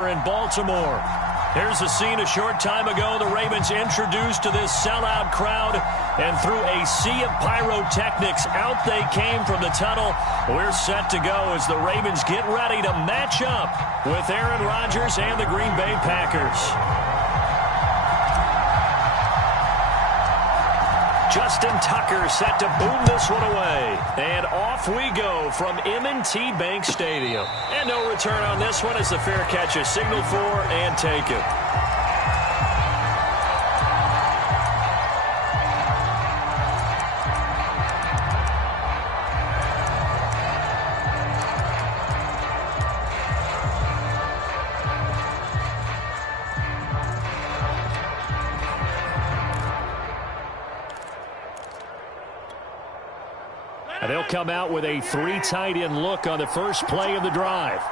In Baltimore. Here's a scene a short time ago. The Ravens introduced to this sellout crowd, and through a sea of pyrotechnics, out they came from the tunnel. We're set to go as the Ravens get ready to match up with Aaron Rodgers and the Green Bay Packers. Justin Tucker set to boom this one away. And off we go from M&T Bank Stadium. And no return on this one as the fair catch is signaled for and taken. And they'll come out with a three tight end look on the first play of the drive.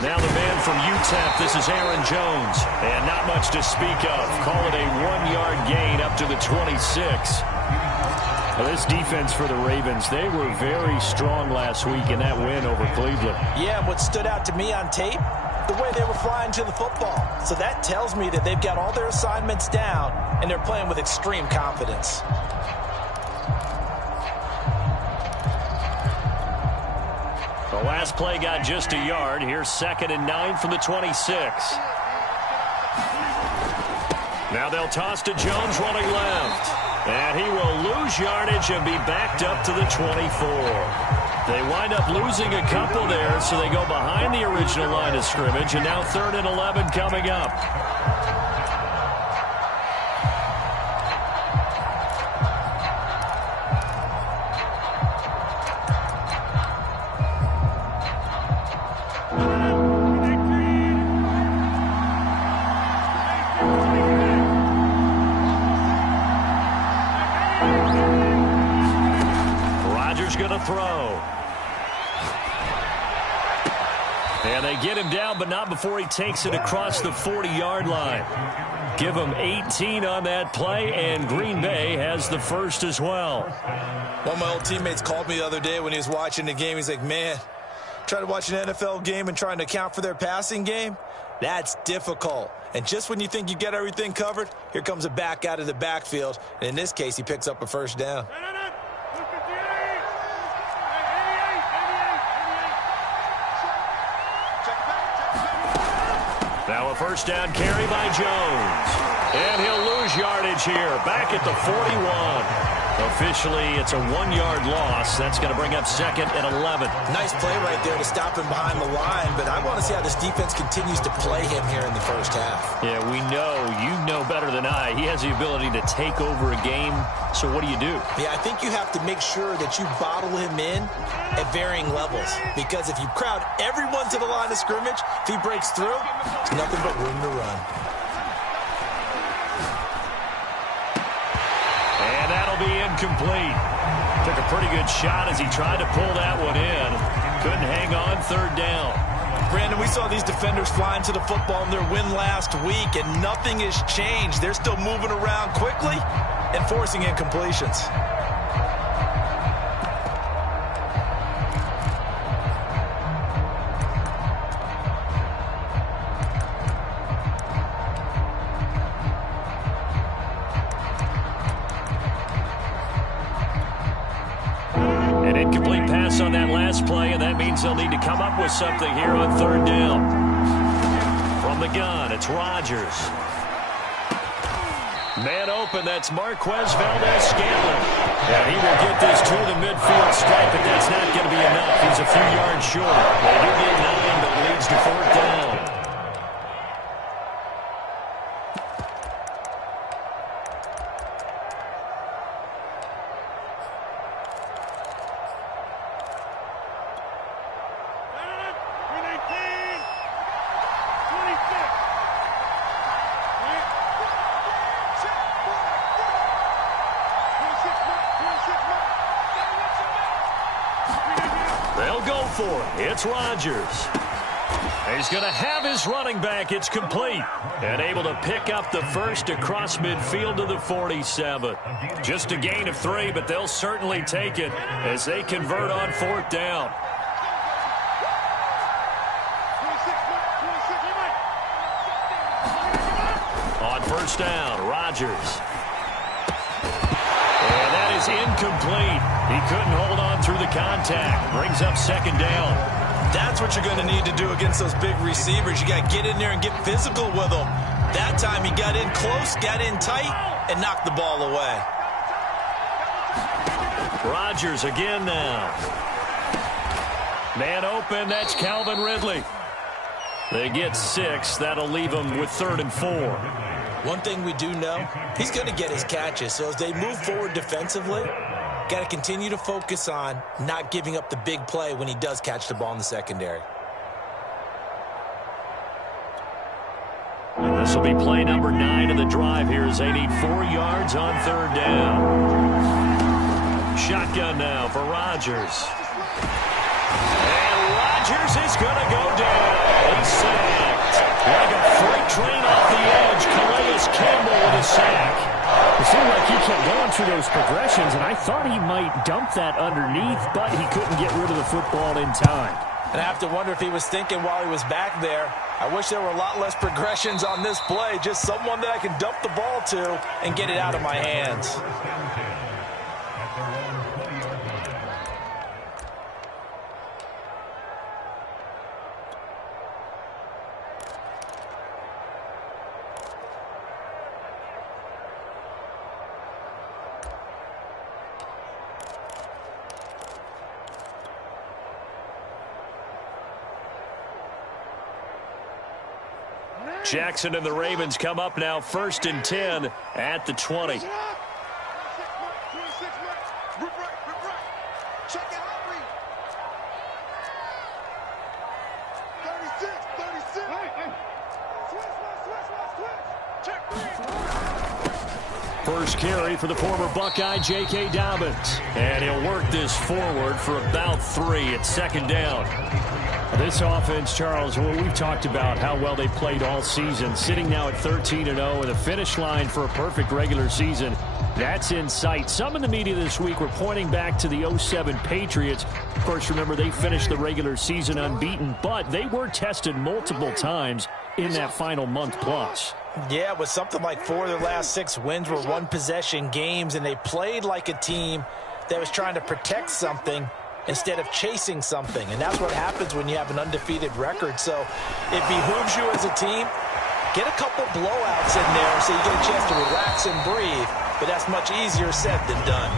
Now the man from UTEP, this is Aaron Jones. And not much to speak of. Call it a 1-yard gain up to the 26. Well, this defense for the Ravens, they were very strong last week in that win over Cleveland. Yeah, and what stood out to me on tape, the way they were flying to the football. So that tells me that they've got all their assignments down, and they're playing with extreme confidence. The last play got just a yard. Here's 2nd and 9 from the 26. Now they'll toss to Jones running left. And he will lose yardage and be backed up to the 24. They wind up losing a couple there, so they go behind the original line of scrimmage, and now 3rd and 11 coming up. Rodgers going to throw. And they get him down, but not before he takes it across the 40-yard line. Give him 18 on that play, and Green Bay has the first as well. One of my old teammates called me the other day when he was watching the game. He's like, man, trying to watch an NFL game and trying to account for their passing game, that's difficult. And just when you think you get everything covered, here comes a back out of the backfield. And in this case, he picks up a first down. Now a first down carry by Jones. And he'll lose yardage here. Back at the 41. Officially, it's a 1-yard loss. That's going to bring up 2nd and 11. Nice play right there to stop him behind the line. But I want to see how this defense continues to play him here in the first half. Yeah, we know. You know better than I. He has the ability to take over a game. So what do you do? Yeah, I think you have to make sure that you bottle him in at varying levels. Because if you crowd everyone to the line of scrimmage, if he breaks through, there's nothing but room to run. And that'll be incomplete. Took a pretty good shot as he tried to pull that one in. Couldn't hang on 3rd down. Brandon, we saw these defenders flying to the football in their win last week, and nothing has changed. They're still moving around quickly and forcing incompletions. An incomplete pass on that last play, and that means they'll need to come up with something here on 3rd down. From the gun, it's Rodgers. Man open, that's Marquez Valdez-Scantling. And he will get this to the midfield stripe, but that's not going to be enough. He's a few yards short. They do get 9, but leads to 4th down. They'll go for it. It's Rodgers. He's going to have his running back. It's complete. And able to pick up the first across midfield to the 47. Just a gain of 3, but they'll certainly take it as they convert on 4th down. first down. Rodgers. And that is incomplete. He couldn't hold on through the contact. Brings up second down. That's what you're going to need to do against those big receivers. You got to get in there and get physical with them. That time he got in close, got in tight, and knocked the ball away. Rodgers again now. Man open, that's Calvin Ridley. They get 6. That'll leave them with 3rd and 4. One thing we do know, he's going to get his catches. So as they move forward defensively, got to continue to focus on not giving up the big play when he does catch the ball in the secondary. And this will be play number 9 of the drive here as they need 4 yards on 3rd down. Shotgun now for Rodgers. And Rodgers is going to go down. He's sacked. Like a freight train off the edge, Calais Campbell with a sack. It seemed like he kept going through those progressions, and I thought he might dump that underneath, but he couldn't get rid of the football in time. And I have to wonder if he was thinking while he was back there, I wish there were a lot less progressions on this play, just someone that I can dump the ball to and get it out of my hands. Jackson and the Ravens come up now 1st and 10 at the 20. First carry for the former Buckeye, J.K. Dobbins. And he'll work this forward for about 3 at 2nd down. This offense, Charles, well, we've talked about how well they played all season, sitting now at 13-0 with a finish line for a perfect regular season. That's in sight. Some in the media this week were pointing back to the 07 Patriots. Of course, remember, they finished the regular season unbeaten, but they were tested multiple times in that final month plus. Yeah, with something like 4 of their last 6 wins were one-possession games, and they played like a team that was trying to protect something instead of chasing something. And that's what happens when you have an undefeated record. So it behooves you as a team, get a couple blowouts in there so you get a chance to relax and breathe. But that's much easier said than done.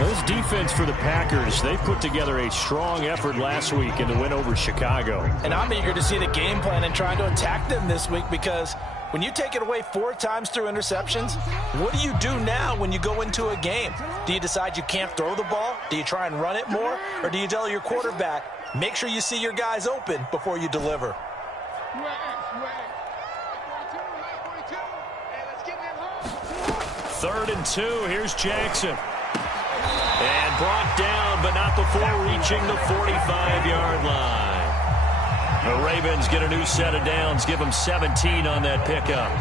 This defense for the Packers, they put together a strong effort last week in the win over Chicago. And I'm eager to see the game plan and trying to attack them this week, because when you take it away 4 times through interceptions, what do you do now when you go into a game? Do you decide you can't throw the ball? Do you try and run it more? Or do you tell your quarterback, make sure you see your guys open before you deliver? 3rd and 2. Here's Jackson. And brought down, but not before reaching the 45-yard line. The Ravens get a new set of downs, give them 17 on that pickup.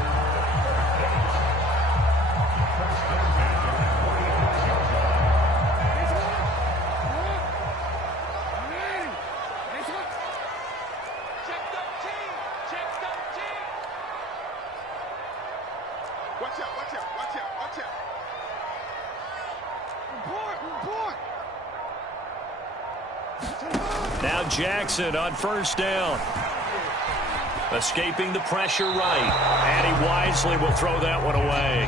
Now Jackson on 1st down. Escaping the pressure right. And he wisely will throw that one away.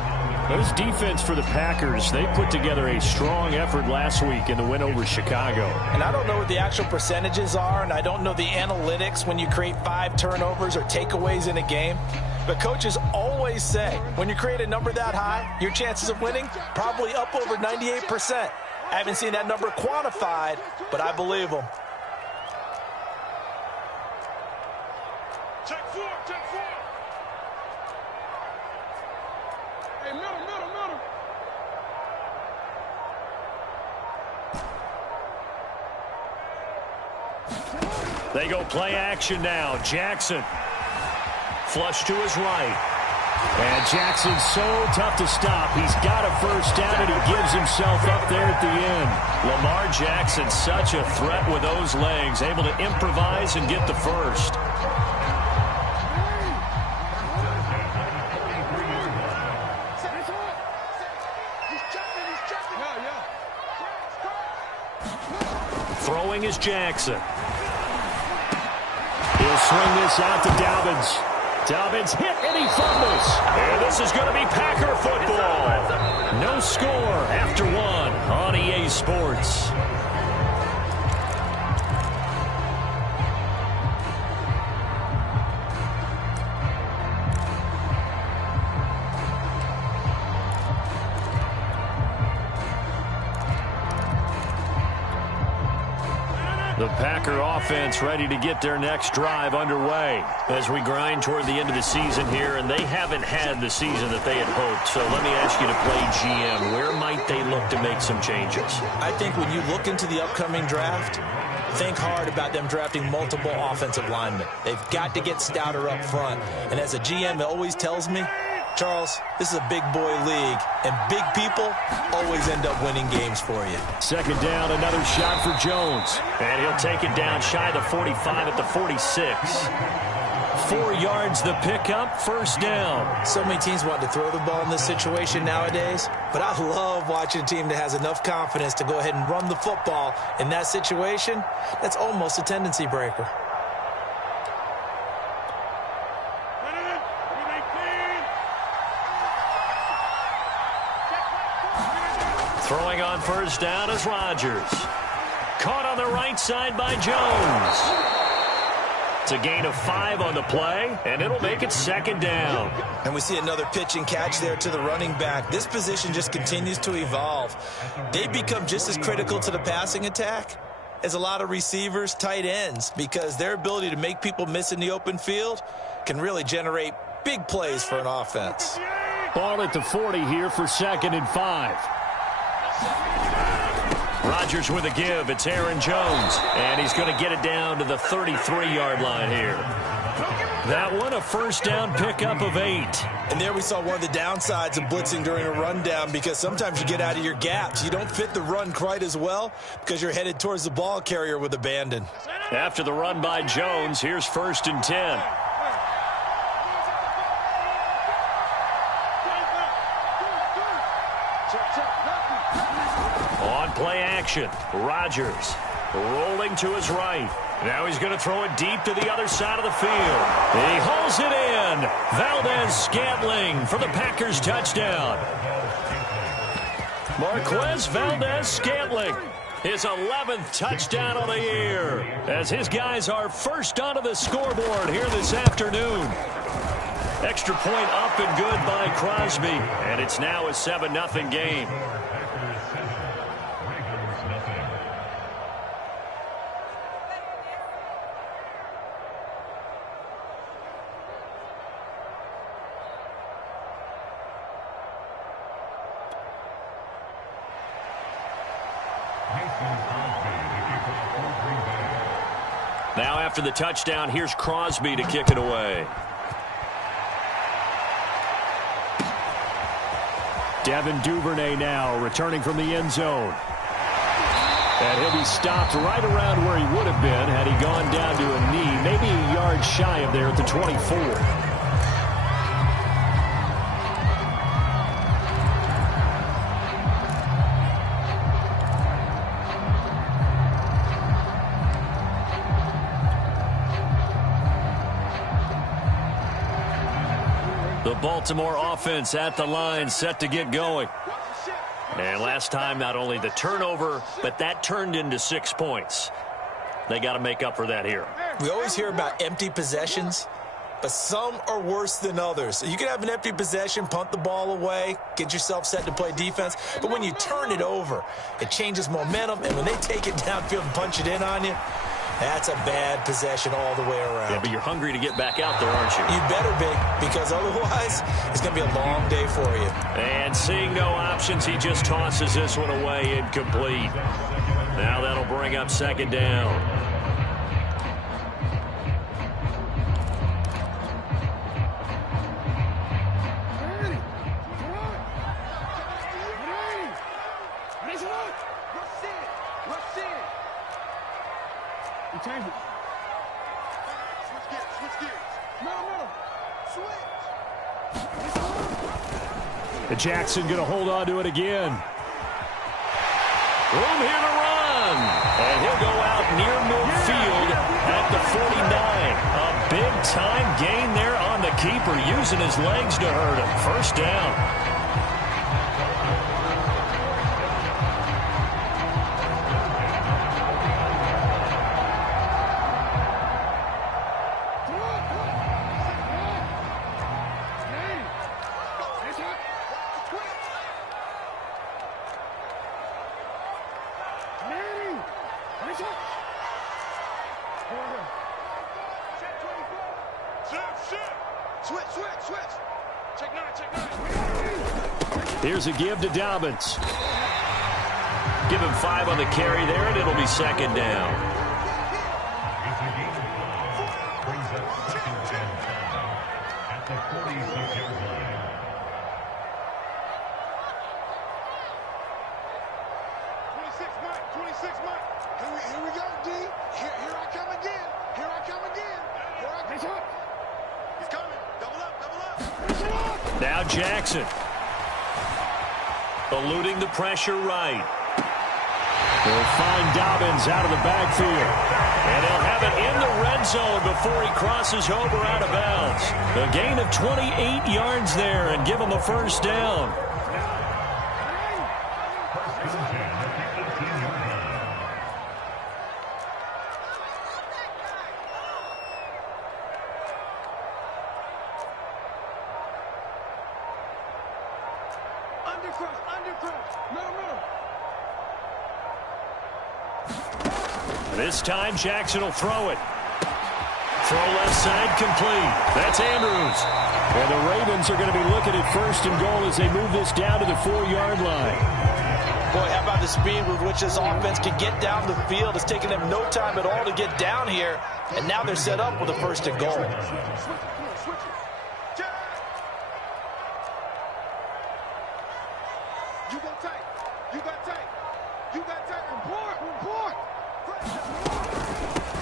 This defense for the Packers, they put together a strong effort last week in the win over Chicago. And I don't know what the actual percentages are, and I don't know the analytics when you create 5 turnovers or takeaways in a game. But coaches always say, when you create a number that high, your chances of winning probably up over 98%. I haven't seen that number quantified, but I believe them. Check 4, check 4. Hey, middle. They go play action now. Jackson. Flush to his right. And Jackson's so tough to stop. He's got a first down, and he gives himself up there at the end. Lamar Jackson, such a threat with those legs, able to improvise and get the first. throwing is Jackson. He'll swing this out to Dobbins. Dobbins hit and he fumbles. And this is going to be Packer football. No score after one on EA Sports. The Packer offense ready to get their next drive underway as we grind toward the end of the season here, and they haven't had the season that they had hoped. So let me ask you to play GM. Where might they look to make some changes? I think when you look into the upcoming draft, think hard about them drafting multiple offensive linemen. They've got to get stouter up front. And as a GM, it always tells me, Charles, this is a big boy league, and big people always end up winning games for you. Second down, another shot for Jones. And he'll take it down shy of the 45 at the 46. 4 yards the pickup, first down. So many teams want to throw the ball in this situation nowadays, but I love watching a team that has enough confidence to go ahead and run the football in that situation. That's almost a tendency breaker. Throwing on first down is Rodgers. Caught on the right side by Jones. It's a gain of 5 on the play, and it'll make it second down. And we see another pitch and catch there to the running back. This position just continues to evolve. They become just as critical to the passing attack as a lot of receivers, tight ends, because their ability to make people miss in the open field can really generate big plays for an offense. Ball at the 40 here for 2nd and 5. Rodgers with a give. It's Aaron Jones. And he's going to get it down to the 33-yard line here. That one, a first down pickup of 8. And there we saw one of the downsides of blitzing during a rundown, because sometimes you get out of your gaps. You don't fit the run quite as well because you're headed towards the ball carrier with abandon. After the run by Jones, here's 1st and 10. On play action, Rodgers rolling to his right. Now he's going to throw it deep to the other side of the field. He hauls it in. Valdez-Scantling for the Packers touchdown. Marquez Valdez-Scantling, his 11th touchdown of the year, as his guys are first onto the scoreboard here this afternoon. Extra point up and good by Crosby, and it's now a 7-0 game. Now after the touchdown, here's Crosby to kick it away. Devin Duvernay now returning from the end zone. And he'll be stopped right around where he would have been had he gone down to a knee, maybe a yard shy of there at the 24. The Baltimore offense at the line, set to get going. And last time, not only the turnover, but that turned into 6 points. They got to make up for that here. We always hear about empty possessions, but some are worse than others. You can have an empty possession, punt the ball away, get yourself set to play defense, but when you turn it over, it changes momentum, and when they take it downfield and punch it in on you, that's a bad possession all the way around. Yeah, but you're hungry to get back out there, aren't you? You better be, because otherwise it's going to be a long day for you. And seeing no options, he just tosses this one away incomplete. Now that'll bring up 2nd down. Jackson going to hold on to it again. Room here to run. And he'll go out Big-time gain there on the keeper, using his legs to hurt him. First down. Here's a give to Dobbins. Give him 5 on the carry there, and it'll be second down. Brings up second and 10 at the 46-yard line. Here we go, D. Here I come again. Here I come again. Here I come. He's coming. Double up, double up. Now Jackson. Eluding the pressure right. They'll find Dobbins out of the backfield. And he'll have it in the red zone before he crosses over out of bounds. A gain of 28 yards there and give him a first down. This time, Jackson will throw it. Throw left side complete. That's Andrews. And the Ravens are going to be looking at first and goal as they move this down to the 4-yard line. Boy, how about the speed with which this offense can get down the field? It's taking them no time at all to get down here. And now they're set up with a first and goal. You got tight. You got tight. You got tight. Report.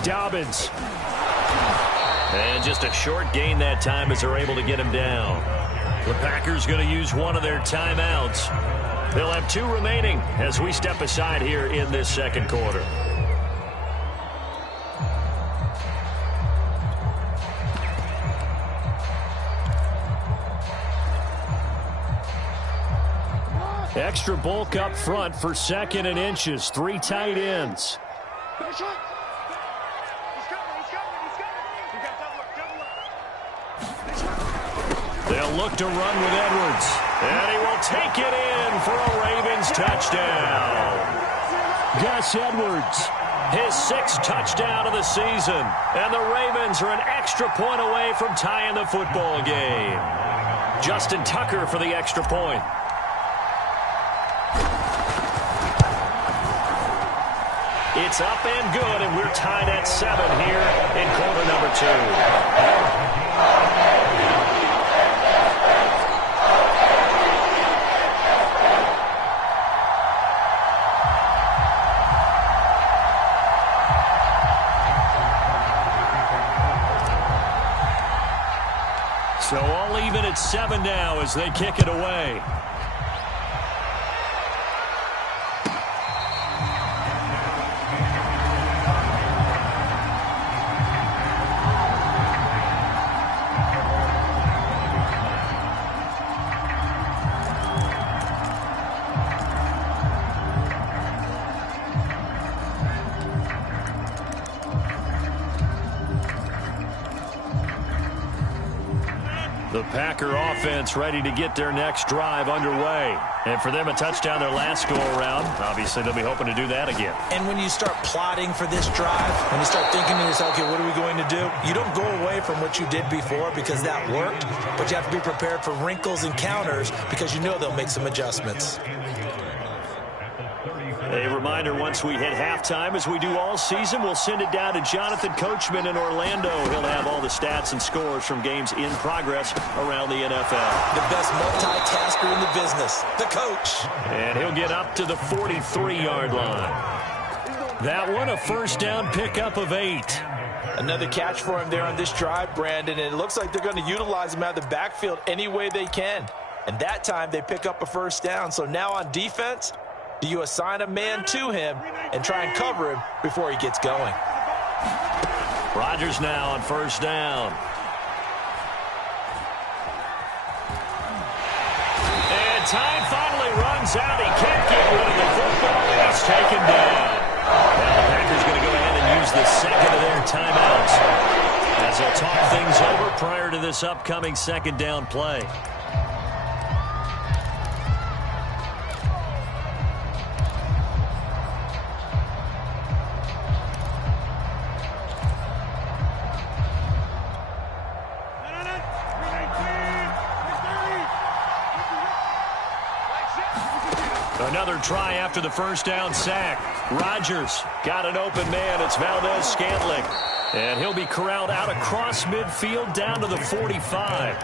Dobbins. And just a short gain that time as they're able to get him down. The Packers going to use one of their timeouts. They'll have 2 remaining as we step aside here in this second quarter. Extra bulk up front for 2nd and inches. 3 tight ends. They'll look to run with Edwards. And he will take it in for a Ravens touchdown. Gus Edwards, his 6th touchdown of the season. And the Ravens are an extra point away from tying the football game. Justin Tucker for the extra point. It's up and good, and we're tied at 7 here in quarter number 2. So all even at 7 now as they kick it away. The Packer offense ready to get their next drive underway. And for them, a touchdown their last go-around. Obviously, they'll be hoping to do that again. And when you start plotting for this drive, when you start thinking to yourself, okay, what are we going to do? You don't go away from what you did before because that worked, but you have to be prepared for wrinkles and counters because you know they'll make some adjustments. A reminder, once we hit halftime, as we do all season, we'll send it down to Jonathan Coachman in Orlando. He'll have all the stats and scores from games in progress around the NFL. The best multitasker in the business, the coach. And he'll get up to the 43-yard line. That one, a first down pickup of 8. Another catch for him there on this drive, Brandon, and it looks like they're going to utilize him out of the backfield any way they can. And that time they pick up a first down. So now on defense, do you assign a man to him and try and cover him before he gets going? Rodgers now on first down. time finally runs out. He can't get rid of the football, and he's taken down. Now the Packers going to go ahead and use the second of their timeouts as they'll talk things over prior to this upcoming second down play. Another try after the first down sack. Rodgers got an open man. It's Valdez-Scantling. And he'll be corralled out across midfield down to the 45.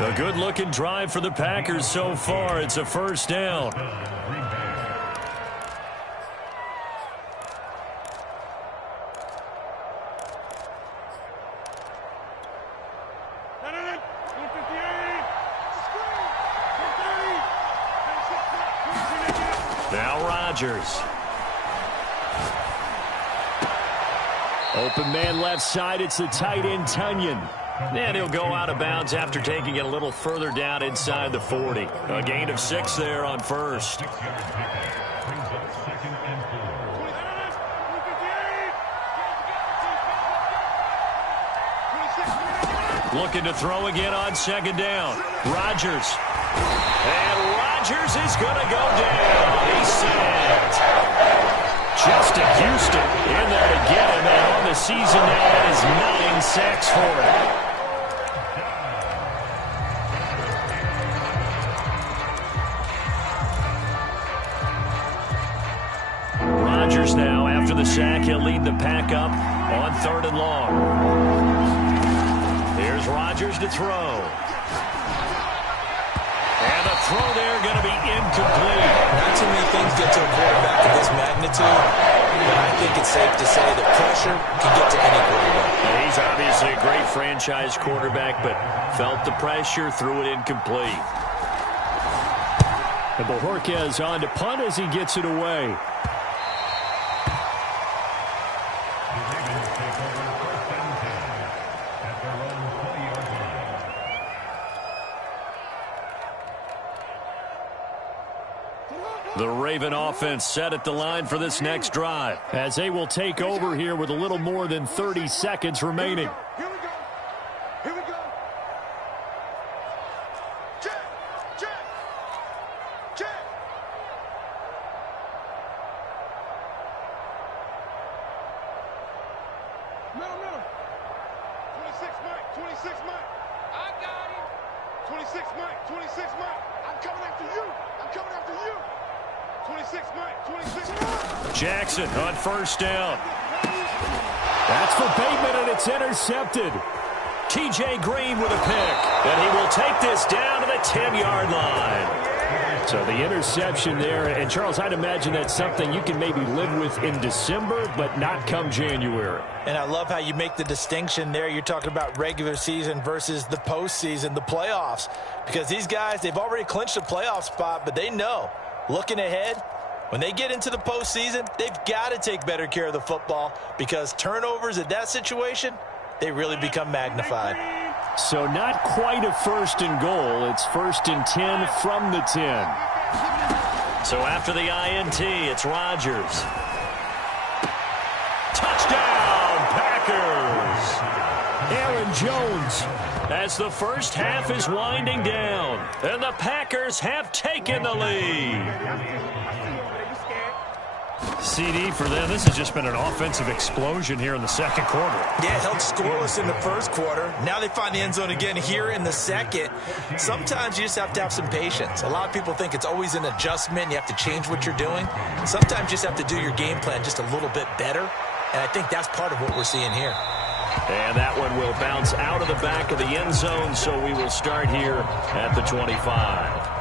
A good-looking drive for the Packers so far. It's a first down. Now Rodgers. Open man left side. It's the tight end, Tunyon. And he'll go out of bounds after taking it a little further down inside the 40. A gain of 6 there on first. Looking to throw again on second down. Rodgers. And Rodgers is going to go down. He's sacked. Justin Houston in there to get him. And on the season now, that is 9 sacks for him. Rodgers now, after the sack, he'll lead the pack up on 3rd and long. Here's Rodgers to throw. And the throw there going to be incomplete. Not too many things get to a quarterback of this magnitude, but I think it's safe to say that pressure can get to any quarterback. He's obviously a great franchise quarterback, but felt the pressure, threw it incomplete. And Bojorquez on to punt as he gets it away. The Raven offense set at the line for this next drive, as they will take over here with a little more than 30 seconds remaining. Here we go. Here we go. Check. Check. Check. Middle. 26 Mike. 26 Mike. I got him. 26 Mike. 26 Mike. I'm coming after you. I'm coming after you. 26 Mike. 26 Mike. Jackson on first down. That's for Bateman, and it's intercepted. T.J. Green with a pick. And he will take this down to the 10-yard line. So the interception there. And, Charles, I'd imagine that's something you can maybe live with in December, but not come January. And I love how you make the distinction there. You're talking about regular season versus the postseason, the playoffs. Because these guys, they've already clinched a playoff spot, but they know, looking ahead, when they get into the postseason, they've got to take better care of the football because turnovers in that situation, they really become magnified. So not quite a first and goal. It's 1st and 10 from the 10. So after the INT, it's Rodgers. Touchdown, Packers! Aaron Jones, as the first half is winding down, and the Packers have taken the lead. CD for them. This has just been an offensive explosion here in the second quarter. Yeah, held scoreless in the first quarter. Now they find the end zone again here in the second. Sometimes you just have to have some patience. A lot of people think it's always an adjustment. You have to change what you're doing. Sometimes you just have to do your game plan just a little bit better. And I think that's part of what we're seeing here. And that one will bounce out of the back of the end zone, so we will start here at the 25.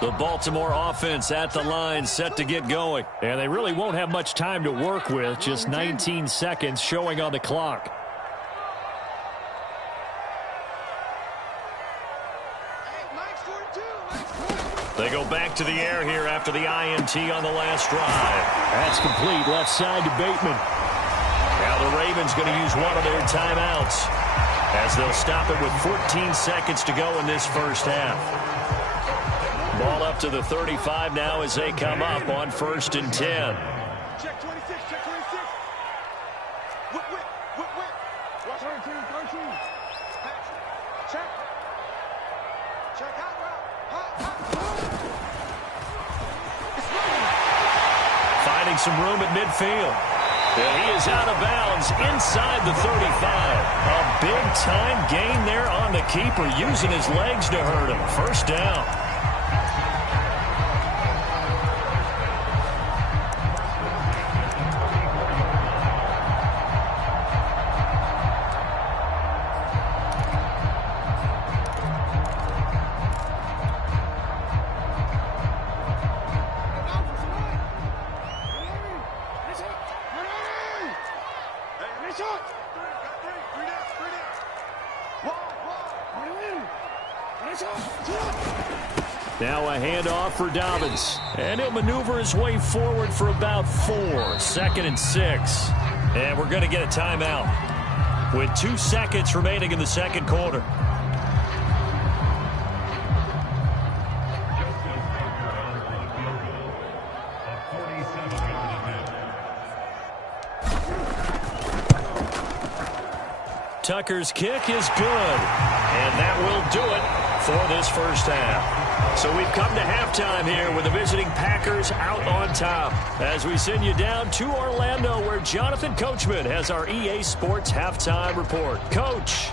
The Baltimore offense at the line, set to get going. And they really won't have much time to work with. Just 19 seconds showing on the clock. They go back to the air here after the INT on the last drive. That's complete, left side to Bateman. Now the Ravens going to use one of their timeouts as they'll stop it with 14 seconds to go in this first half. Ball up to the 35 now as they come up on 1st and 10. Check 26, check 26. Whip. Watch 13. Pass. Check. Check out route. Finding some room at midfield. And he is out of bounds inside the 35. A big-time gain there on the keeper, using his legs to hurt him. First down. Now a handoff for Dobbins. And he'll maneuver his way forward for about 4. 2nd and 6. And we're going to get a timeout with 2 seconds remaining in the second quarter. Tucker's kick is good. And that will do it for this first half. So we've come to halftime here with the visiting Packers out on top. As we send you down to Orlando, where Jonathan Coachman has our EA Sports halftime report. Coach.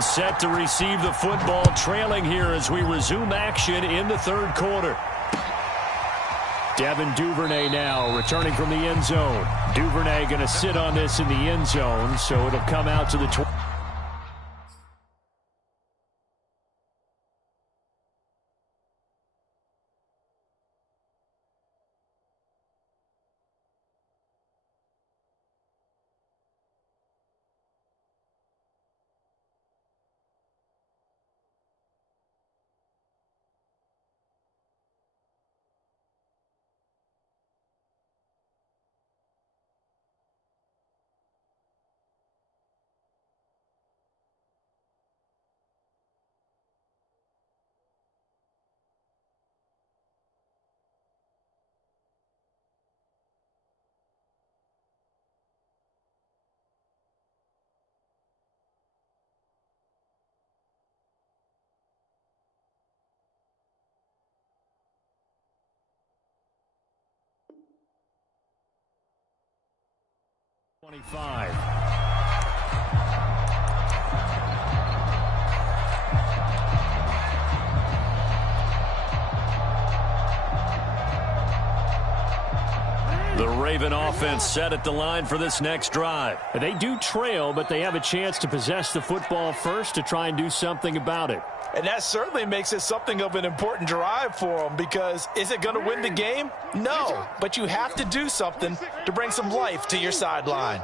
Set to receive the football, trailing here as we resume action in the third quarter. Devin Duvernay now returning from the end zone. Duvernay going to sit on this in the end zone, so it'll come out to the 20. The Raven offense set at the line for this next drive. They do trail, but they have a chance to possess the football first to try and do something about it. And that certainly makes it something of an important drive for them, because is it going to win the game? No, but you have to do something to bring some life to your sideline.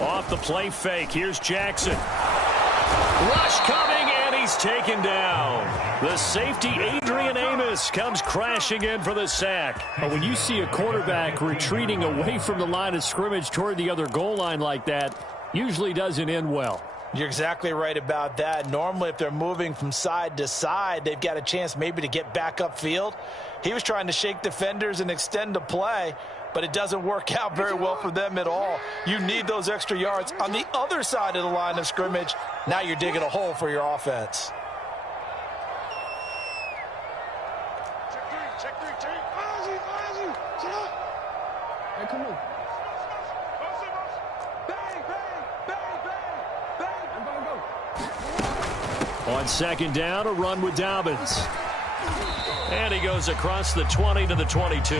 Off the play fake, here's Jackson. Rush coming, and he's taken down. The safety, Adrian Amos, comes crashing in for the sack. But when you see a quarterback retreating away from the line of scrimmage toward the other goal line like that, usually doesn't end well. You're exactly right about that. Normally, if they're moving from side to side, they've got a chance maybe to get back upfield. He was trying to shake defenders and extend the play, but it doesn't work out very well for them at all. You need those extra yards on the other side of the line of scrimmage. Now you're digging a hole for your offense. Check three. Hey, come on. On second down, a run with Dobbins. And he goes across the 20 to the 22.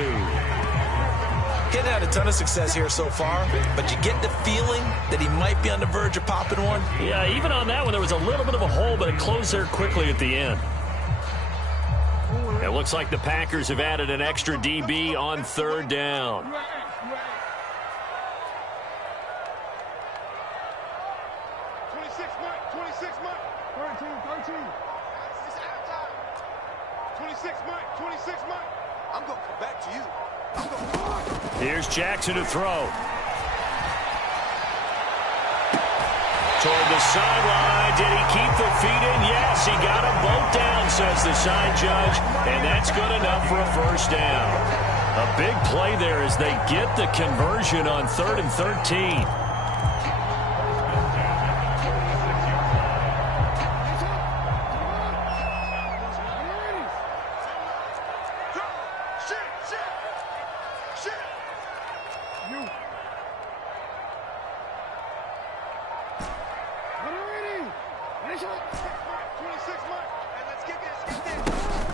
He's had a ton of success here so far, but you get the feeling that he might be on the verge of popping one. Yeah, even on that one, there was a little bit of a hole, but it closed there quickly at the end. It looks like the Packers have added an extra DB on third down. 26 Mike, 26 Mike. I'm going to come back to you. I'm going to... Here's Jackson to throw. Toward the sideline. Did he keep the feet in? Yes, he got them both down, says the side judge. And that's good enough for a first down. A big play there as they get the conversion on 3rd and 13.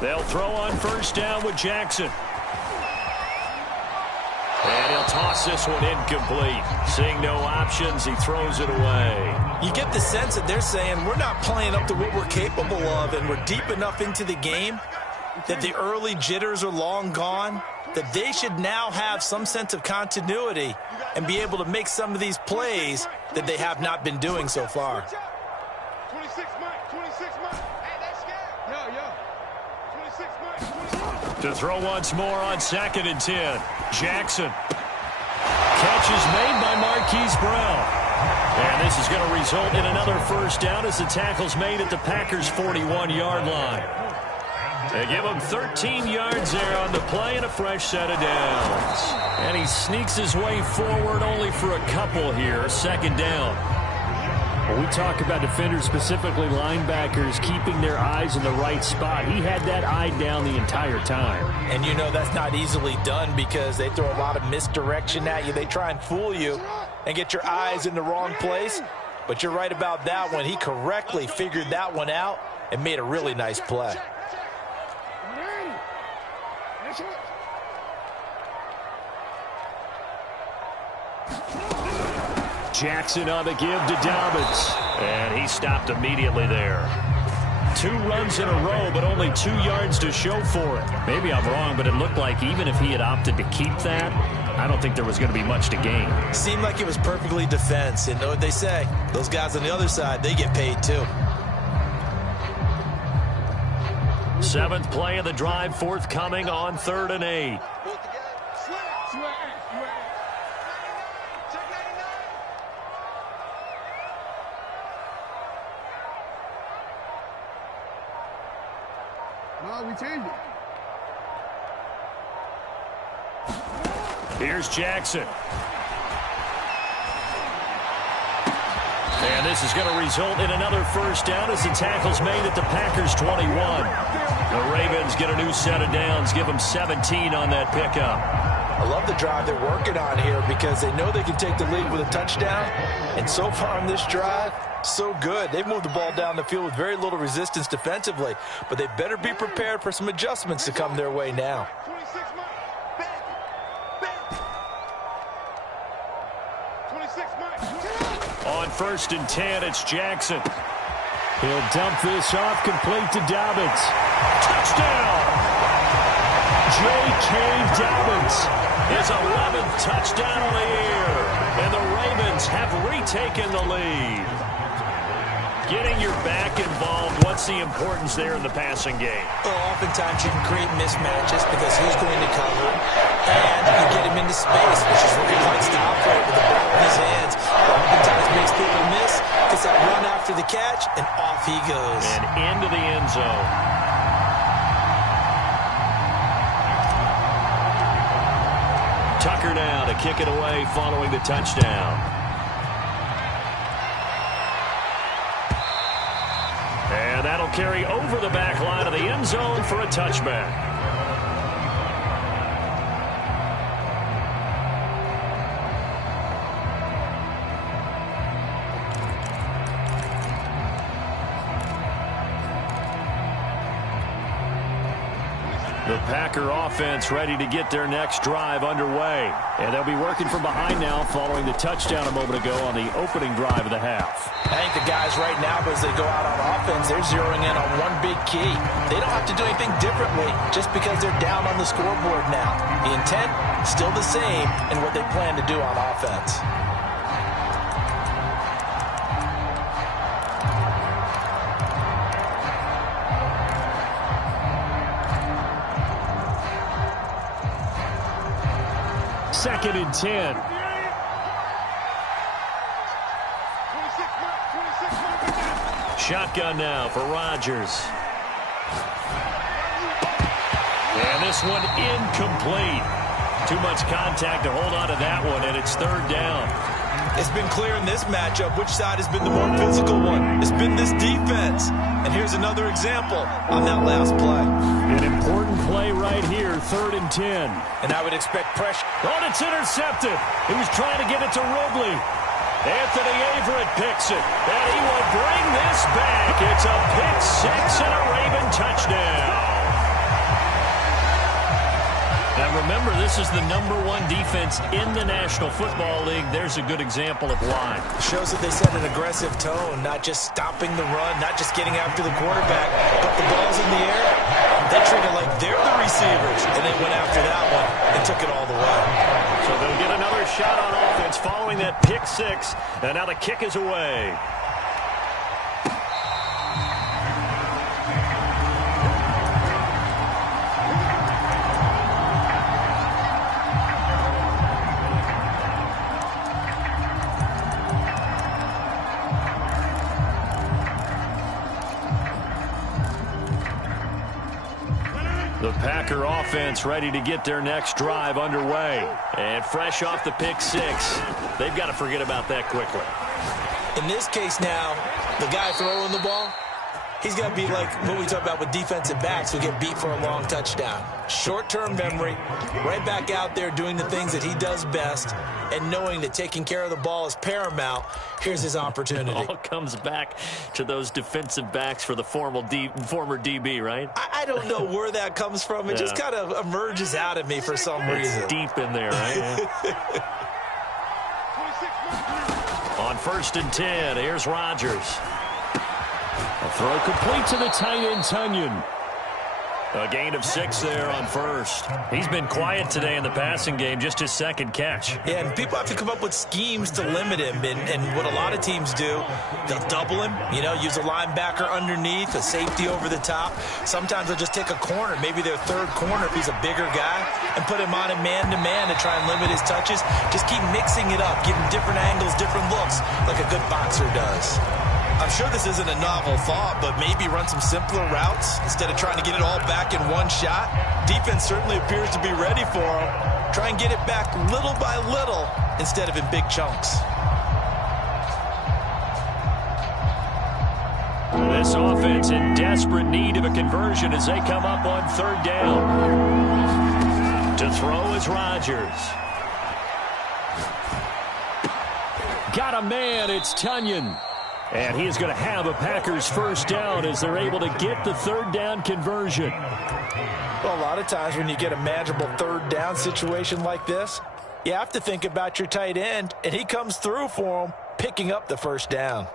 They'll throw on first down with Jackson. And he'll toss this one incomplete. Seeing no options, he throws it away. You get the sense that they're saying we're not playing up to what we're capable of, and we're deep enough into the game that the early jitters are long gone, that they should now have some sense of continuity and be able to make some of these plays that they have not been doing so far. 26 Mike, 26 Mike. Hey, that's scared. Yo. 26 Mike, 26. To throw once more on 2nd and 10. Jackson. Catch is made by Marquise Brown. And this is going to result in another first down as the tackle's made at the Packers' 41-yard line. They give him 13 yards there on the play and a fresh set of downs. And he sneaks his way forward only for a couple here. 2nd down. When we talk about defenders, specifically linebackers, keeping their eyes in the right spot, he had that eye down the entire time. And you know that's not easily done because they throw a lot of misdirection at you. They try and fool you and get your eyes in the wrong place. But you're right about that one. He correctly figured that one out and made a really nice play. Jackson on the give to Dobbins. And he stopped immediately there. 2 runs in a row, but only 2 yards to show for it. Maybe I'm wrong, but it looked like even if he had opted to keep that, I don't think there was going to be much to gain. Seemed like it was perfectly defense. And know what they say? Those guys on the other side, they get paid too. 7th play of the drive, forthcoming on 3rd and 8. We changed it. Here's Jackson. And this is going to result in another first down as the tackle's made at the Packers' 21. The Ravens get a new set of downs, give them 17 on that pickup. I love the drive they're working on here because they know they can take the lead with a touchdown. And so far on this drive, so good. They've moved the ball down the field with very little resistance defensively, but they better be prepared for some adjustments to come their way now. 26 Mike. Back. 26 Mike. On 1st and 10, it's Jackson. He'll dump this off, complete to Dobbins. Touchdown! J.K. Dobbins. His 11th touchdown of the year. And the Ravens have retaken the lead. Getting your back involved, what's the importance there in the passing game? Well, oftentimes you can create mismatches because he's going to cover, and you get him into space, which is where he likes to operate with the ball in his hands. Oftentimes makes people miss, gets that run after the catch, and off he goes. And into the end zone. Tucker now to kick it away following the touchdown. And that'll carry over the back line of the end zone for a touchback. The Packer offense ready to get their next drive underway. And they'll be working from behind now following the touchdown a moment ago on the opening drive of the half. I think the guys right now, as they go out on offense, they're zeroing in on one big key. They don't have to do anything differently just because they're down on the scoreboard now. The intent, still the same in what they plan to do on offense. 2nd and 10. Shotgun now for Rodgers. And this one incomplete. Too much contact to hold on to that one, and it's 3rd down. It's been clear in this matchup which side has been the more physical one. It's been this defense. And here's another example on that last play. An important play right here, 3rd and 10. And I would expect pressure. Oh, it's intercepted. He was trying to get it to Ridley. Anthony Averett picks it, and he will bring this back. It's a pick six and a Raven touchdown. Now remember, this is the #1 defense in the National Football League. There's a good example of why. It shows that they set an aggressive tone, not just stopping the run, not just getting after the quarterback, but the ball's in the air. They treat it like they're the receivers, and they went after that one and took it all the way. So they'll get another shot on offense following that pick six, and now the kick is away. The Packer offense ready to get their next drive underway. And fresh off the pick six, they've got to forget about that quickly. In this case now, the guy throwing the ball, he's got to be like what we talk about with defensive backs who get beat for a long touchdown. Short-term memory, right back out there doing the things that he does best, and knowing that taking care of the ball is paramount. Here's his opportunity. It all comes back to those defensive backs for the former DB, right? I don't know where that comes from. It just kind of emerges out of me for some reason. It's deep in there, right? On 1st and 10, here's Rodgers. A throw complete to the tight end, Tunyon. A gain of 6 there on 1st. He's been quiet today in the passing game, just his 2nd catch. Yeah, and people have to come up with schemes to limit him. And what a lot of teams do, they'll double him, use a linebacker underneath, a safety over the top. Sometimes they'll just take a corner, maybe their 3rd corner if he's a bigger guy, and put him on a man-to-man to try and limit his touches. Just keep mixing it up, giving different angles, different looks, like a good boxer does. I'm sure this isn't a novel thought, but maybe run some simpler routes instead of trying to get it all back in one shot. Defense certainly appears to be ready for him. Try and get it back little by little instead of in big chunks. This offense in desperate need of a conversion as they come up on 3rd down. To throw is Rodgers. Got a man, it's Tunyon. And he is going to have a Packers 1st down as they're able to get the 3rd down conversion. Well, a lot of times when you get a manageable 3rd down situation like this, you have to think about your tight end, and he comes through for him, picking up the 1st down.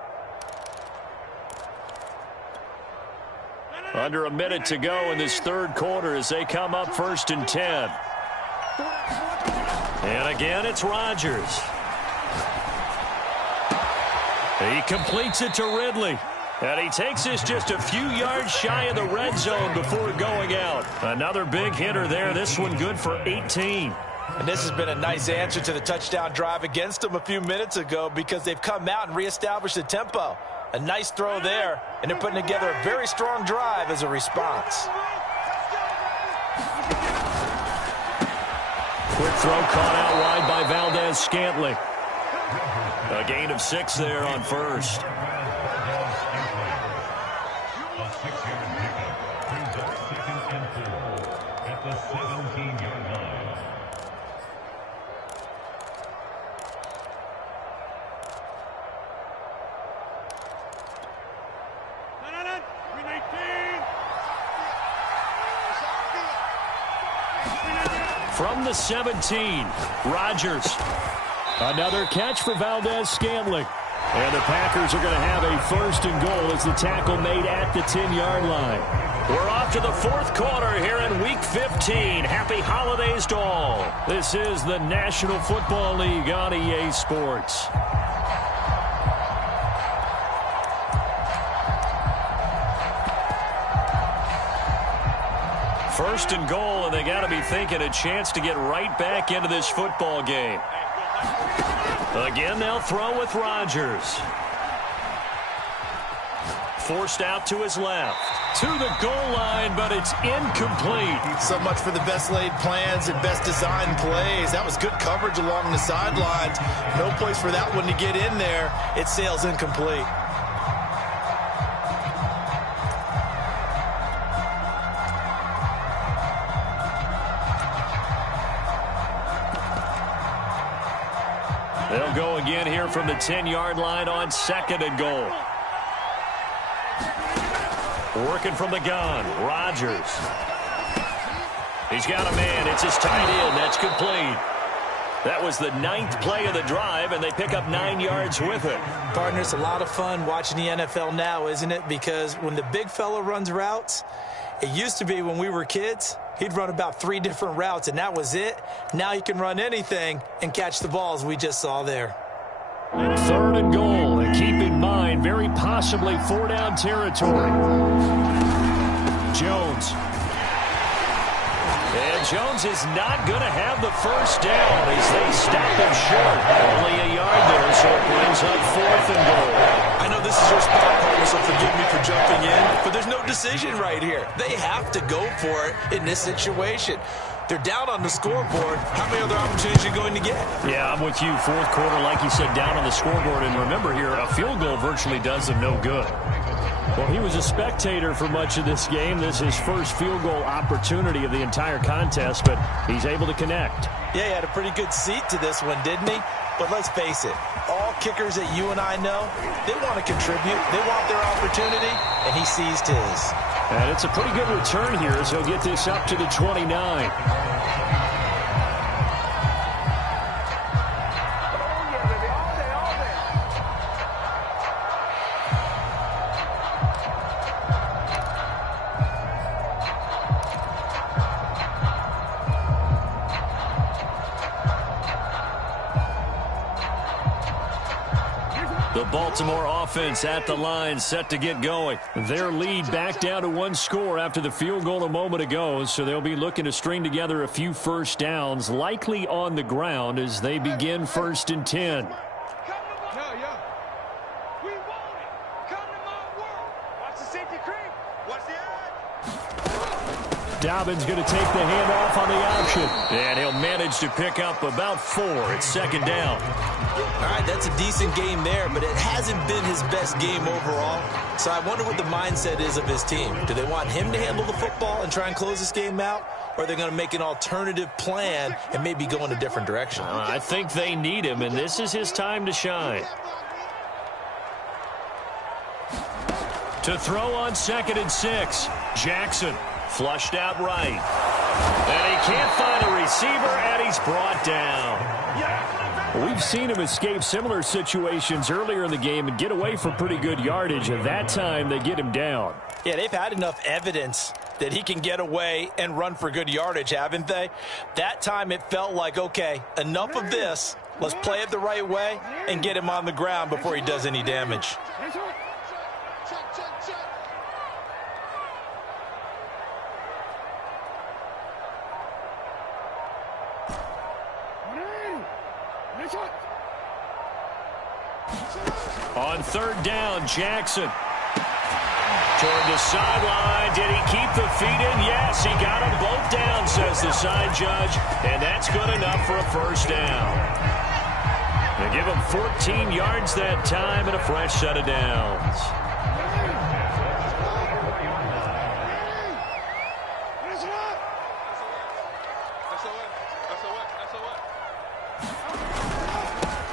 Under a minute to go in this 3rd quarter as they come up 1st and 10. And again, it's Rodgers. He completes it to Ridley. And he takes this just a few yards shy of the red zone before going out. Another big hitter there. This one good for 18. And this has been a nice answer to the touchdown drive against them a few minutes ago because they've come out and reestablished the tempo. A nice throw there, and they're putting together a very strong drive as a response. Quick throw caught out wide by Valdez-Scantling. A gain of 6 there on 1st. A 6-yard pickup brings up 2nd and 4 at the 17-yard line. From the 17, Rodgers. Another catch for Valdez-Scantling. And the Packers are going to have a 1st and goal as the tackle made at the 10-yard line. We're off to the 4th quarter here in Week 15. Happy holidays to all. This is the National Football League on EA Sports. First and goal, and they got to be thinking a chance to get right back into this football game. Again, they'll throw with Rodgers. Forced out to his left. To the goal line, but it's incomplete. So much for the best laid plans and best designed plays. That was good coverage along the sidelines. No place for that one to get in there. It sails incomplete. They'll go again here from the 10-yard line on second and goal. Working from the gun, Rodgers. He's got a man. It's his tight end. That's complete. That was the 9th play of the drive, and they pick up 9 yards with it. Partner, it's a lot of fun watching the NFL now, isn't it? Because when the big fella runs routes, it used to be when we were kids, he'd run about 3 different routes, and that was it. Now he can run anything and catch the balls we just saw there. Third and goal, and keep in mind, very possibly 4-down territory. Jones. And Jones is not going to have the first down as they stop him short. Only a yard there, so it brings up 4th and goal. I know this is your spot, partner, so forgive me for jumping in, but there's no decision right here. They have to go for it in this situation. They're down on the scoreboard. How many other opportunities are you going to get? Yeah, I'm with you. Fourth quarter, like you said, down on the scoreboard. And remember here, a field goal virtually does them no good. Well, he was a spectator for much of this game. This is his first field goal opportunity of the entire contest, but he's able to connect. Yeah, he had a pretty good seat to this one, didn't he? But let's face it, all kickers that you and I know, they want to contribute. They want their opportunity, and he seized his. And it's a pretty good return here as he'll get this up to the 29. The Baltimore offense at the line, set to get going. Their lead back down to 1 score after the field goal a moment ago, so they'll be looking to string together a few first downs, likely on the ground as they begin 1st and 10. Dobbins going to take the handoff on the option. And he'll manage to pick up about 4. It's 2nd down. All right, that's a decent game there, but it hasn't been his best game overall. So I wonder what the mindset is of his team. Do they want him to handle the football and try and close this game out? Or are they going to make an alternative plan and maybe go in a different direction? I think they need him, and this is his time to shine. To throw on 2nd and 6, Jackson. Flushed out right. And he can't find a receiver, and he's brought down. We've seen him escape similar situations earlier in the game and get away for pretty good yardage. At that time, they get him down. Yeah, they've had enough evidence that he can get away and run for good yardage, haven't they? That time it felt like, okay, enough of this. Let's play it the right way and get him on the ground before he does any damage. On 3rd down, Jackson. Toward the sideline. Did he keep the feet in? Yes, he got them both down, says the side judge. And that's good enough for a 1st down. They give him 14 yards that time and a fresh set of downs.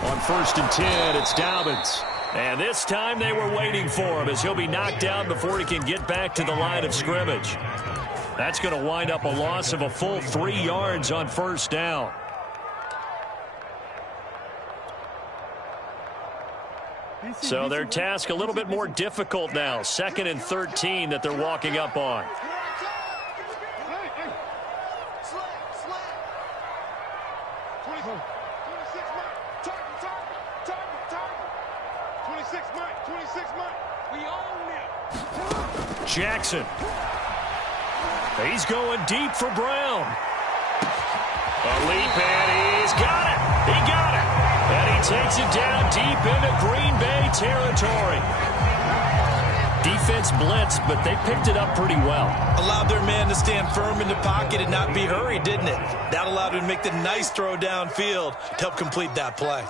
On 1st and 10, it's Dobbins. And this time they were waiting for him as he'll be knocked down before he can get back to the line of scrimmage. That's going to wind up a loss of a full 3 yards on 1st down. So their task a little bit more difficult now. 2nd and 13 that they're walking up on. Jackson. He's going deep for Brown. A leap, and he's got it. He got it. And he takes it down deep into Green Bay territory. Defense blitzed, but they picked it up pretty well. Allowed their man to stand firm in the pocket and not be hurried, didn't it? That allowed him to make the nice throw downfield to help complete that play.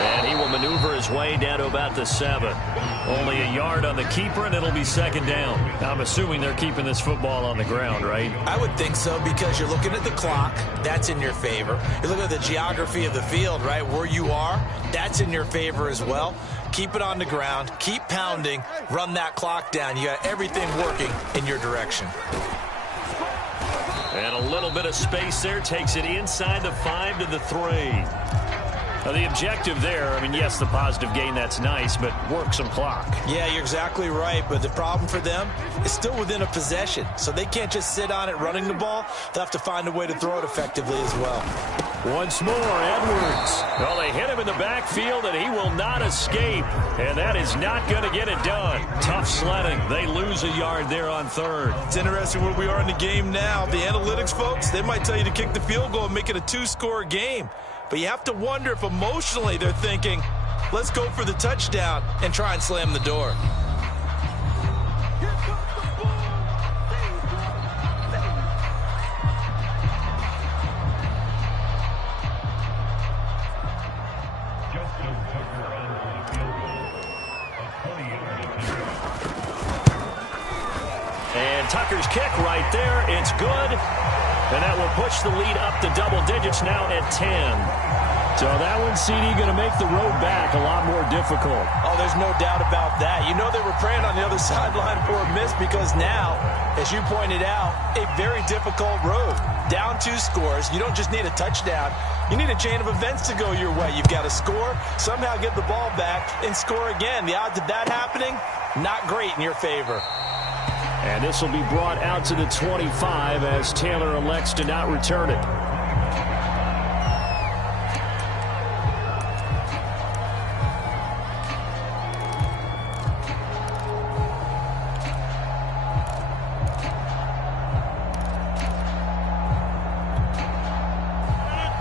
And he will maneuver his way down to about the 7. Only a yard on the keeper, and it'll be second down. I'm assuming they're keeping this football on the ground, right? I would think so, because you're looking at the clock. That's in your favor. You're looking at the geography of the field, right? Where you are, that's in your favor as well. Keep it on the ground. Keep pounding. Run that clock down. You got everything working in your direction. And a little bit of space there takes it inside the 5 to the 3. Now the objective there, I mean, yes, the positive gain, that's nice, but work some clock. Yeah, you're exactly right, but the problem for them is still within a possession, so they can't just sit on it running the ball. They'll have to find a way to throw it effectively as well. Once more, Edwards. Well, they hit him in the backfield, and he will not escape, and that is not going to get it done. Tough sledding. They lose a yard there on 3rd. It's interesting where we are in the game now. The analytics folks, they might tell you to kick the field goal and make it a 2-score game. But you have to wonder if emotionally they're thinking, let's go for the touchdown and try and slam the door. Justin Tucker on for the field goal. A 20-yard attempt. And Tucker's kick right there. It's good. And that will push the lead up to double digits now at 10. So that one, CD, going to make the road back a lot more difficult. Oh, there's no doubt about that. You know they were praying on the other sideline for a miss, because now, as you pointed out, a very difficult road. Down 2 scores. You don't just need a touchdown. You need a chain of events to go your way. You've got to score, somehow get the ball back, and score again. The odds of that happening, not great in your favor. And this will be brought out to the 25 as Taylor elects to not return it.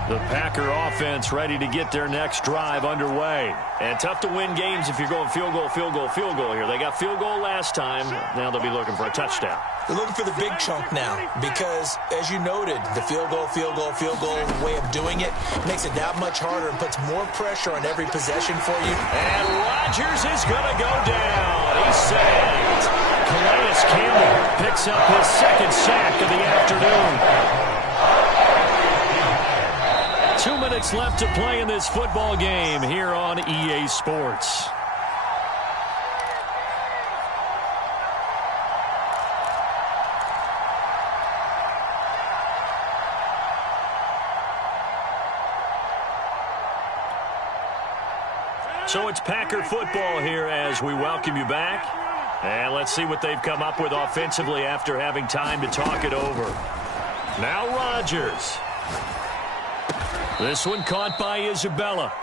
The Packer offense ready to get their next drive underway. And tough to win games if you're going field goal, field goal, field goal here. They got field goal last time. Now they'll be looking for a touchdown. They're looking for the big chunk now, because, as you noted, the field goal way of doing it makes it that much harder and puts more pressure on every possession for you. And Rodgers is going to go down. He's saved. Calais Campbell picks up his second sack of the afternoon. 2 minutes left to play in this football game here on EA Sports. So it's Packer football here as we welcome you back. And let's see what they've come up with offensively after having time to talk it over. Now Rodgers. This one caught by Isabella.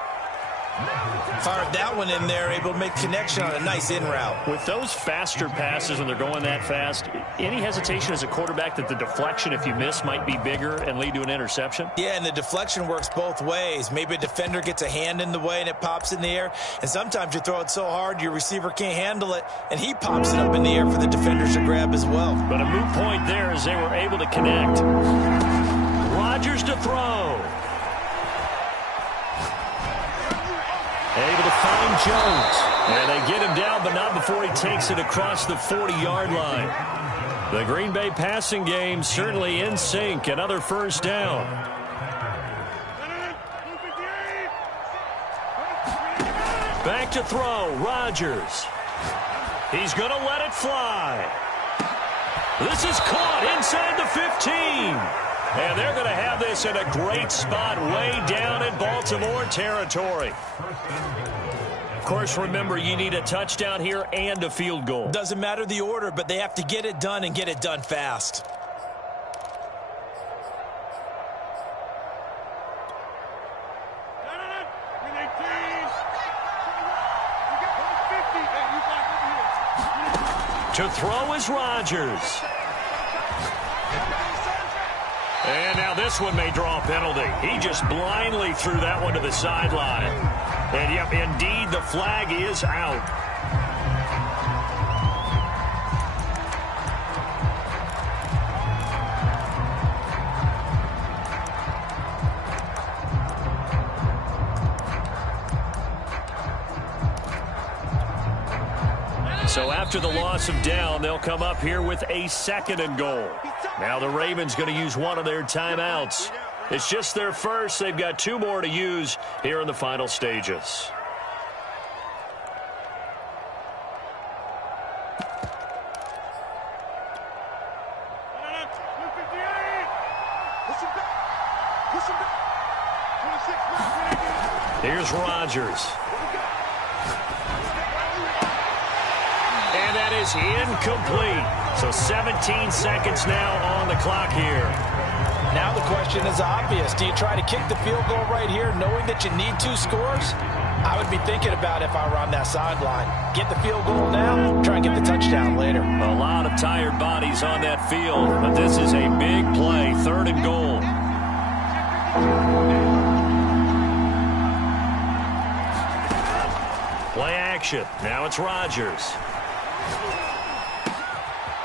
Fired that one in there, able to make connection on a nice in route. With those faster passes when they're going that fast, any hesitation as a quarterback that the deflection, if you miss, might be bigger and lead to an interception? Yeah, and the deflection works both ways. Maybe a defender gets a hand in the way and it pops in the air. And sometimes you throw it so hard your receiver can't handle it, and he pops it up in the air for the defenders to grab as well. But a moot point there as they were able to connect. Rodgers to throw. Able to find Jones. And they get him down, but not before he takes it across the 40-yard line. The Green Bay passing game certainly in sync. Another first down. Back to throw. Rodgers. He's going to let it fly. This is caught inside the 15. And they're going to have this in a great spot way down in Baltimore territory. Of course, remember, you need a touchdown here and a field goal. Doesn't matter the order, but they have to get it done and get it done fast. To throw is Rodgers. And now this one may draw a penalty. He just blindly threw that one to the sideline. And, yep, indeed, the flag is out. So after the loss of down, they'll come up here with a 2nd and goal. Now the Ravens going to use one of their timeouts. It's just their first. They've got 2 more to use here in the final stages. Here's Rodgers. And that is incomplete. So 17 seconds now on the clock here. Now the question is obvious. Do you try to kick the field goal right here knowing that you need 2 scores? I would be thinking about if I were on that sideline. Get the field goal now, try and get the touchdown later. A lot of tired bodies on that field, but this is a big play. 3rd and goal. Play action. Now it's Rodgers.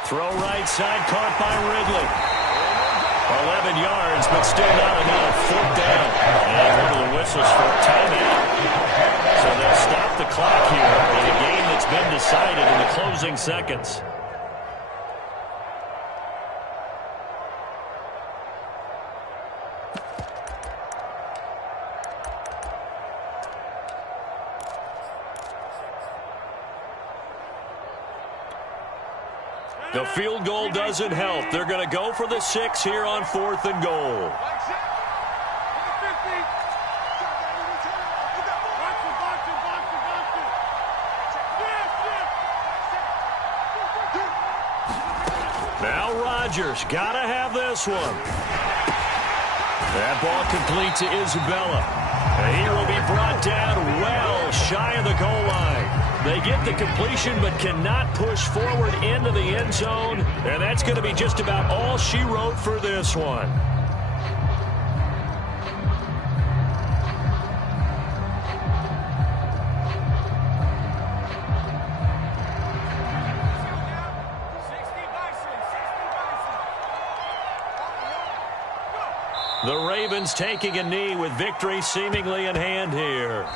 Throw right side, caught by Ridley. 11 yards, but still not enough. 4th down. And one of the whistles for a timeout. So they'll stop the clock here in a game that's been decided in the closing seconds. The field goal doesn't help. They're going to go for the 6 here on 4th and goal. Now Rodgers, got to have this one. That ball complete to Isabella. And he will be brought down well shy of the goal line. They get the completion but cannot push forward into the end zone. And that's going to be just about all she wrote for this one. The Ravens taking a knee with victory seemingly in hand here.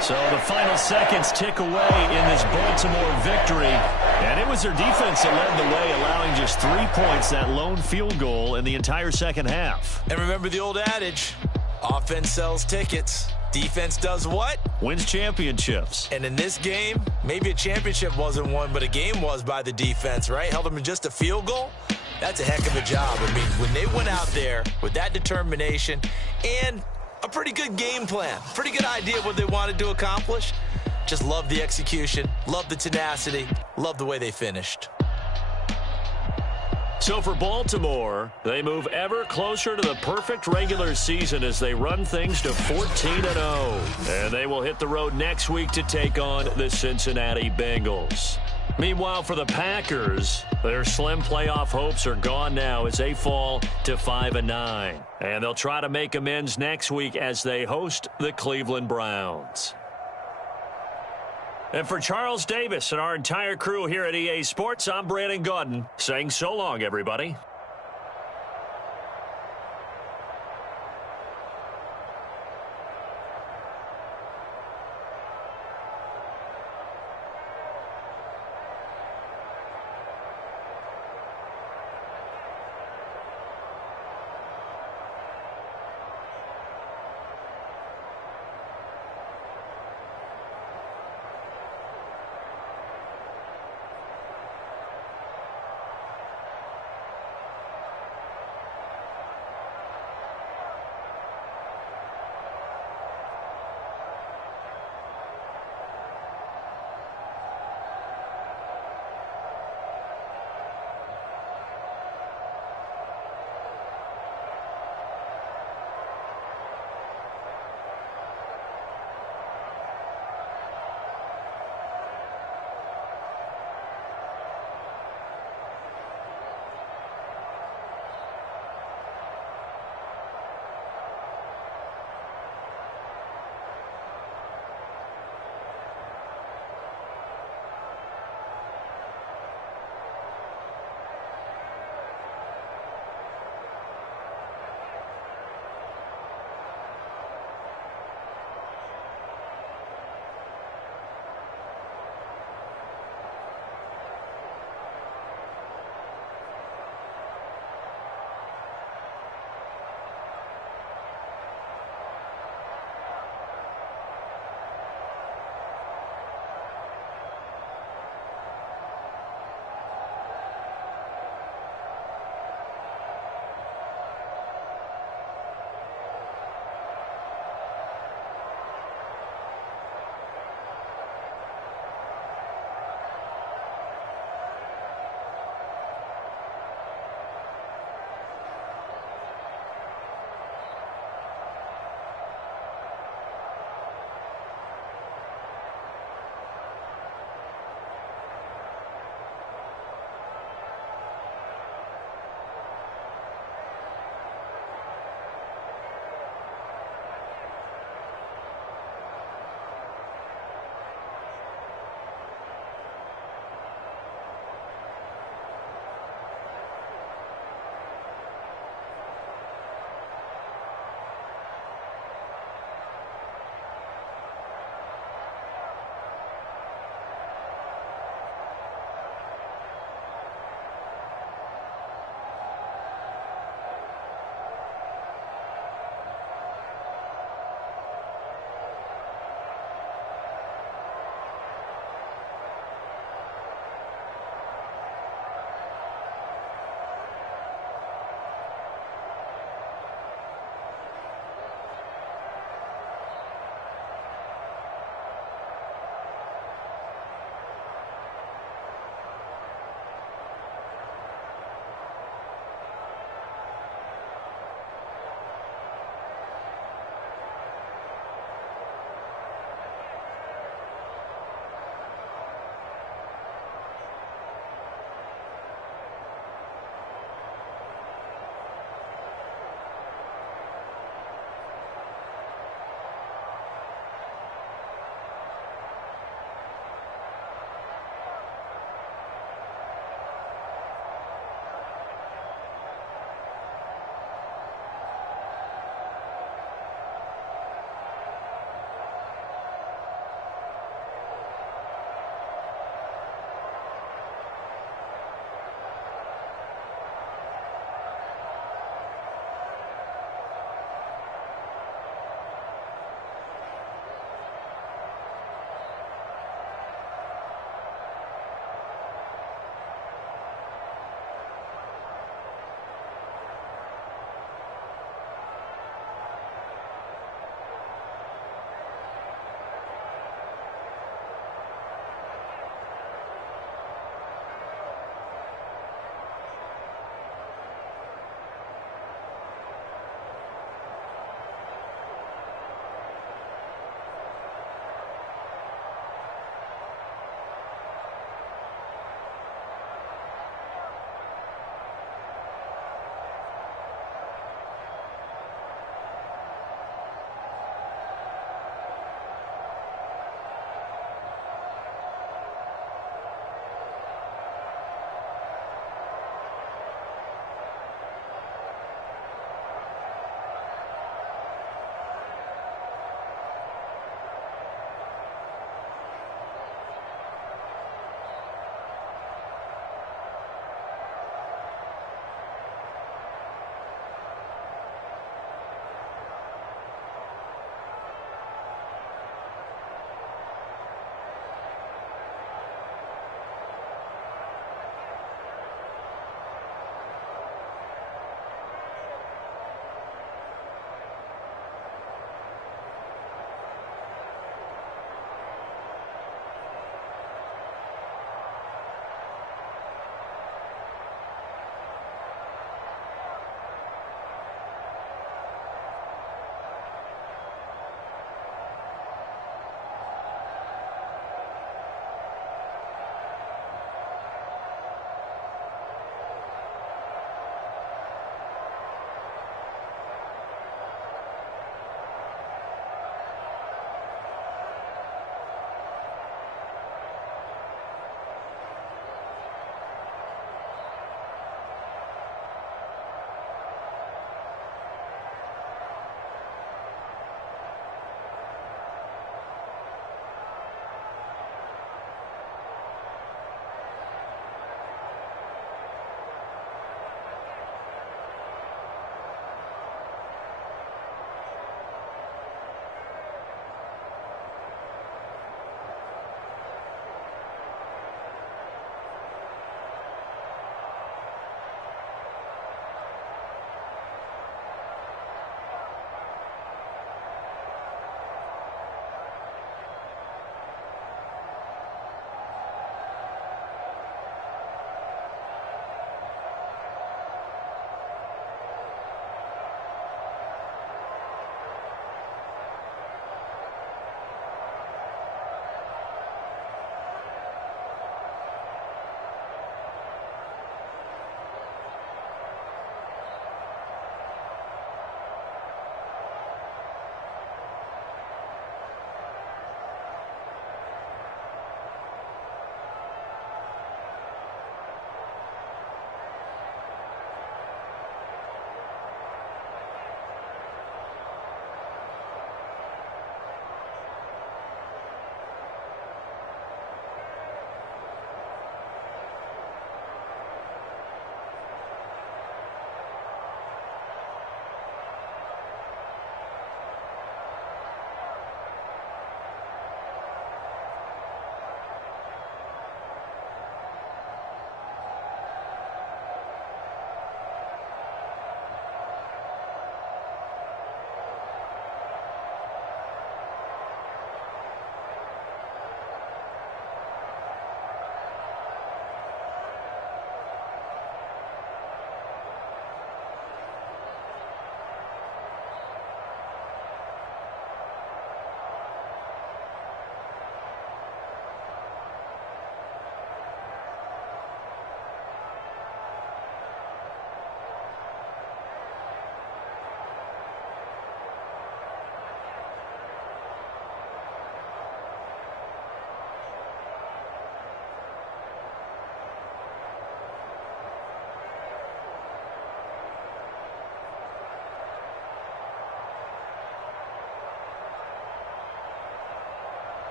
So the final seconds tick away in this Baltimore victory. And it was their defense that led the way, allowing just 3 points, that lone field goal in the entire second half. And remember the old adage, offense sells tickets. Defense does what? Wins championships. And in this game, maybe a championship wasn't won, but a game was by the defense, right? Held them to just a field goal. That's a heck of a job. I mean, when they went out there with that determination and a pretty good game plan, pretty good idea of what they wanted to accomplish, just love the execution, love the tenacity, love the way they finished. So for Baltimore, they move ever closer to the perfect regular season as they run things to 14-0. And they will hit the road next week to take on the Cincinnati Bengals. Meanwhile, for the Packers, their slim playoff hopes are gone now as they fall to 5-9. And they'll try to make amends next week as they host the Cleveland Browns. And for Charles Davis and our entire crew here at EA Sports, I'm Brandon Gaudin saying so long, everybody.